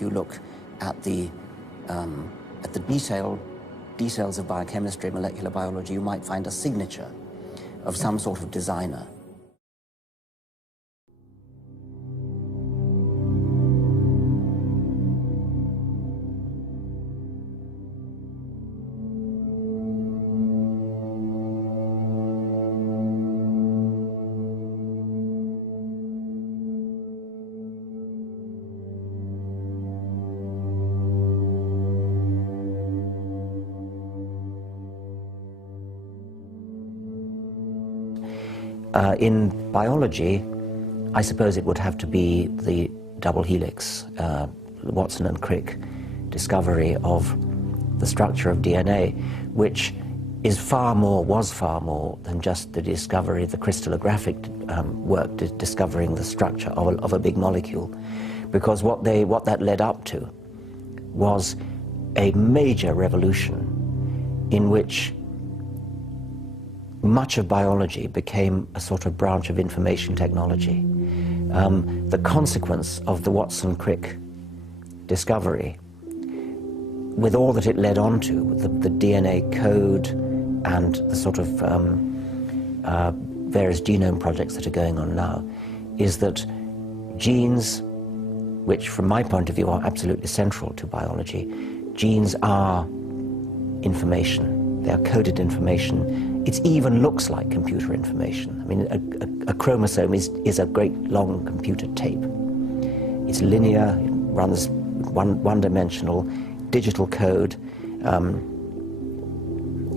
if you look at the details of biochemistry, molecular biology, you might find a signature of some sort of designer. In biology, I suppose it would have to be the double helix, the Watson and Crick discovery of the structure of DNA, which was far more than just the discovery, the crystallographic work discovering the structure of a big molecule. Because what that led up to was a major revolution in which much of biology became a sort of branch of information technology. The consequence of the Watson-Crick discovery, with all that it led on to, the DNA code and the sort of various genome projects that are going on now, is that genes, which from my point of view are absolutely central to biology, genes are information. They are coded information. It even looks like computer information. I mean, a chromosome is a great long computer tape. It's linear, it runs one-dimensional, digital code.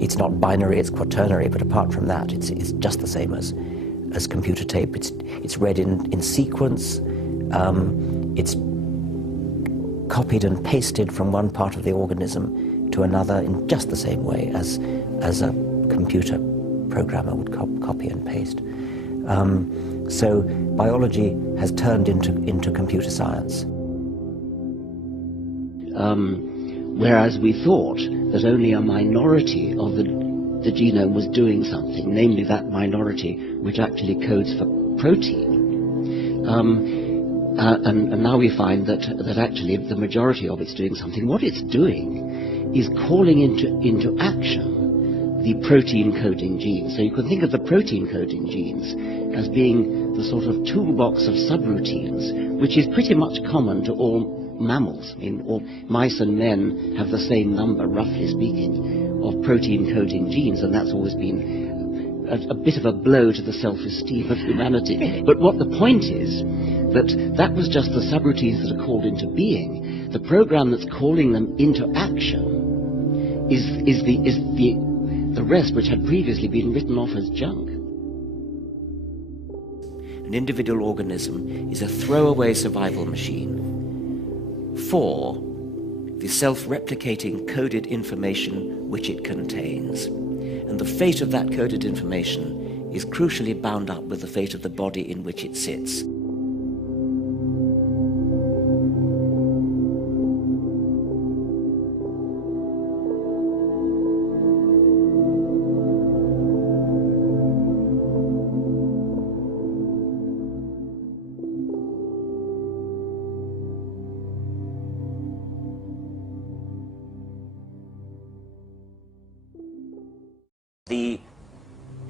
It's not binary, it's quaternary, but apart from that, it's just the same as computer tape. It's read in sequence. It's copied and pasted from one part of the organism to another in just the same way as a computer programmer would copy and paste. So biology has turned into computer science. Whereas we thought that only a minority of the genome was doing something, namely that minority which actually codes for protein. And now we find that actually the majority of it's doing something. What it's doing is calling into action the protein-coding genes. So you can think of the protein-coding genes as being the sort of toolbox of subroutines, which is pretty much common to all mammals. I mean, all mice and men have the same number, roughly speaking, of protein-coding genes, and that's always been a bit of a blow to the self-esteem of humanity. But what the point is, that was just the subroutines that are called into being. The program that's calling them into action is the rest, which had previously been written off as junk. An individual organism is a throwaway survival machine for the self-replicating coded information which it contains. And the fate of that coded information is crucially bound up with the fate of the body in which it sits. The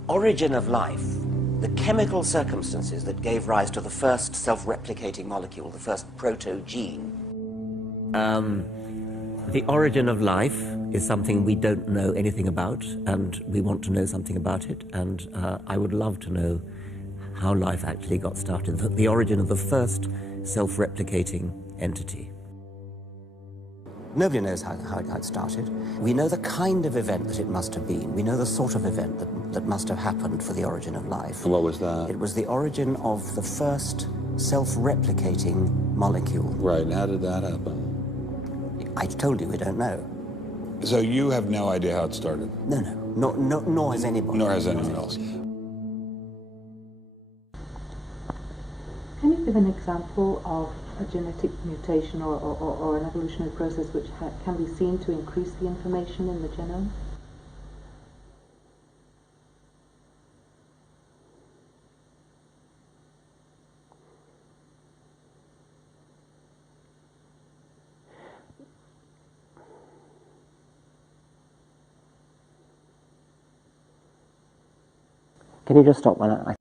origin of life, the chemical circumstances that gave rise to the first self-replicating molecule, the first proto-gene. The origin of life is something we don't know anything about, and we want to know something about it, and I would love to know how life actually got started, the origin of the first self-replicating entity. Nobody knows how it started. We know the kind of event that it must have been. We know the sort of event that must have happened for the origin of life. And what was that? It was the origin of the first self-replicating molecule. Right, and how did that happen? I told you we don't know. So you have no idea how it started? No, nor has anybody. Nor has anyone else. Can you give an example of a genetic mutation or an evolutionary process which can be seen to increase the information in the genome? Can you just stop when I